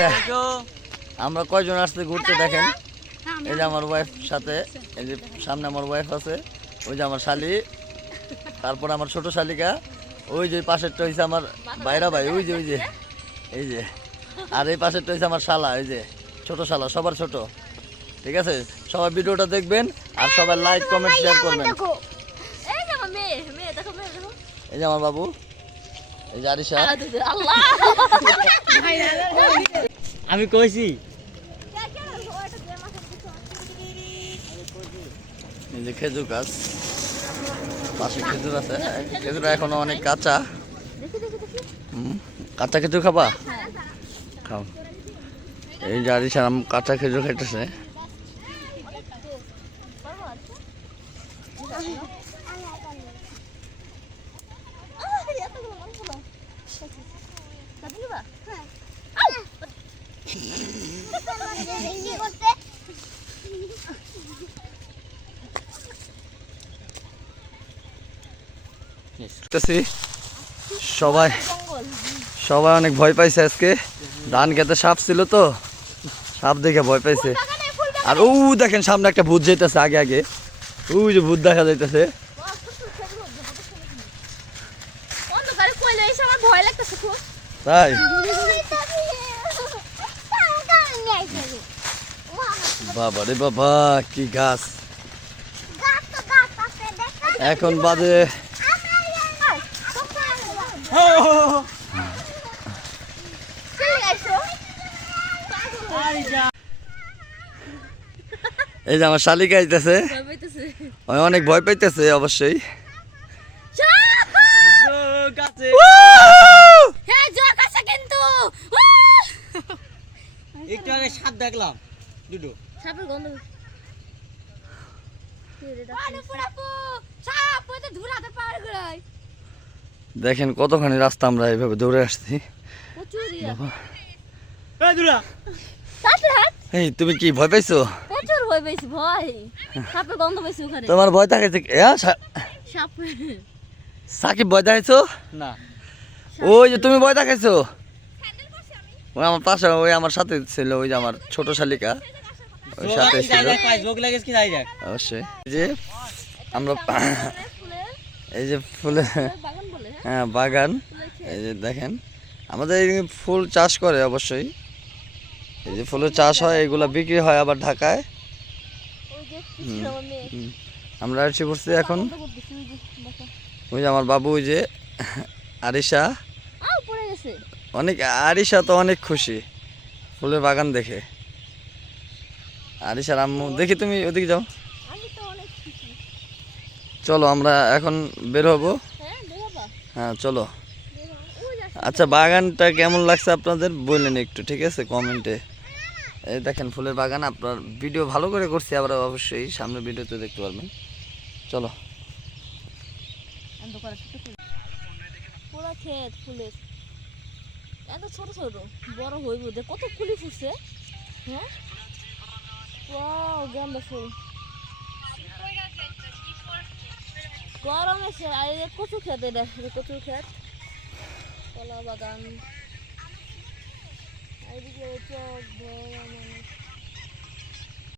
যে আমরা কয়জন আসছে ঘুরতে দেখেন। এই যে আমার ওয়াইফ সাথে, এই যে সামনে আমার ওয়াইফ আছে, ওই যে আমার শালি, তারপর আমার ছোট শালিকা, ওই যে পাশেরটা হয়েছে আমার বাইরা ভাই, ওই যে এই যে, আর এই পাশেরটা হয়েছে আমার শালা, এই যে ছোট শালা, সবার ছোট। ঠিক আছে, সবাই ভিডিওটা দেখবেন আর সবাই লাইক কমেন্ট শেয়ার করবেন। এই যে আমার বাবু, এই যে আরিশা। আমি কইছি এই যে খেজুর গাছ, পাশে খেজুর আছে, খেজুর এখনো অনেক কাঁচা। কাঁচা খেজুর খাবা? খাও। এই যে আরিশা কাঁচা খেজুর খাইতেছে। সবাই সবাই অনেক ভয় পাইছে আজকে, ধান খেতে সাপ ছিল তো, সাপ দেখে ভয় পাইছে। আর ও দেখেন সামনে একটা ভূত যাইতেছে, আগে আগে ওই যে ভূত দেখা যাইতেছে। তাই বাবা রে বাবা, কি গাছ! এখন বাজে এই যে আমার শালিকা আইতেছে, অনেক ভয় পাইতেছে অবশ্যই। একটু আগে সাপ দেখলাম, দুটো সাপের গন্ধ। দেখেন কতখানি রাস্তা আমরা এইভাবে দৌড়ে আসছি। এই তুমি কি ভয় পাইছো? প্রচুর ভয় পাইছি, ভয় সাপের গন্ধ পাইছি ওখানে। তোমার ভয় দেখাইছে? সাপ সাকিব ভয় দেখাইছো না? ওই যে তুমি ভয় দেখাইছো, ওই আমার পাশে, ওই আমার সাথে ছিল, ওই যে আমার ছোট শালিকা, ওই সাথে ছিল অবশ্যই। যে আমরা এই যে ফুলে, হ্যাঁ বাগান, এই যে দেখেন আমাদের এই ফুল চাষ করে অবশ্যই। এই যে ফুলের চাষ হয়, এগুলা বিক্রি হয় আবার ঢাকায়। আমরা এসে পড়ছি এখন। ওই যে আমার বাবু, ওই যে আরিশা, অনেক, আরিশা তো অনেক খুশি ফুলের বাগান দেখে। আরিশার আম্মু, দেখি তুমি ওদিকে যাও। চলো আমরা এখন বের হবো। হ্যাঁ চলো। আচ্ছা বাগানটা কেমন লাগছে আপনাদের বললেন একটু, ঠিক আছে কমেন্টে। এই দেখেন ফুলের বাগান, আপনার ভিডিও ভালো করে করছি, আবার অবশ্যই সামনে ভিডিওতে দেখতে পারবেন। চলো। পুরো ক্ষেত ফুলের, এত ছোট ছোট, বড় হইব, কত ফুলি ফুটছে। হ্যাঁ গেন্দা ফুল, গরম এসে। আর কচু ক্ষেত, এটা কচুর ক্ষেত, কলা বাগান, এদিকে চক